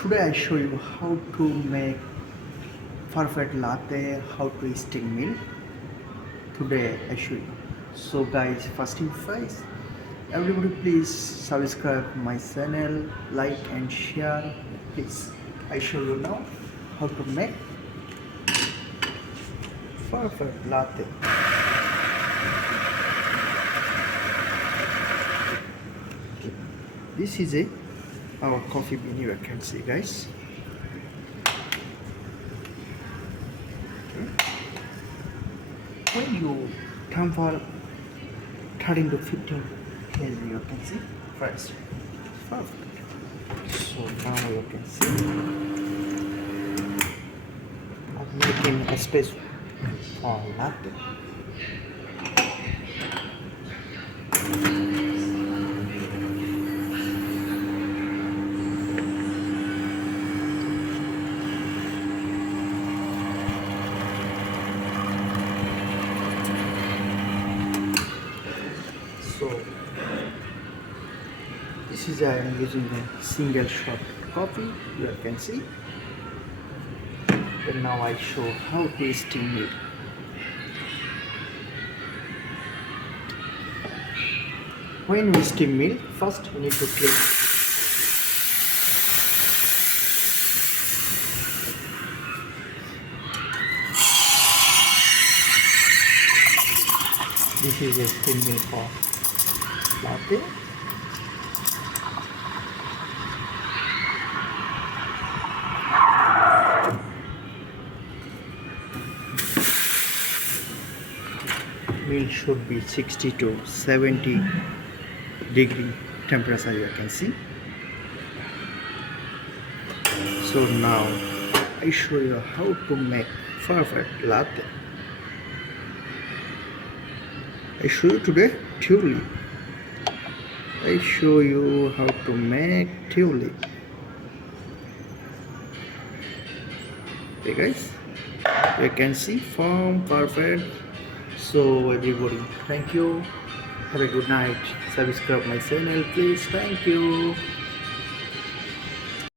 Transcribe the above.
Today I show you how to make perfect latte, how to steam milk. Today I show you. So guys, first thing first, everybody please subscribe my channel, like and share. Please, I show you now how to make perfect latte. This is our coffee bean, you can see guys. When you time for 13 to 15 kg, you can see first. Perfect. So now you can see I'm making a space for latte. So this is I am using a single shot coffee, you can see. And now I show how to steam it. When we steam milk, first we need to clean. This is a steam milk for latte. Milk should be 60 to 70 degree temperature, you can see. So now I show you how to make perfect latte. I show you today tulip. I show you how to make tulip. Okay guys, you can see form perfect. So everybody, thank you. Have a good night. Subscribe my channel please. Thank you.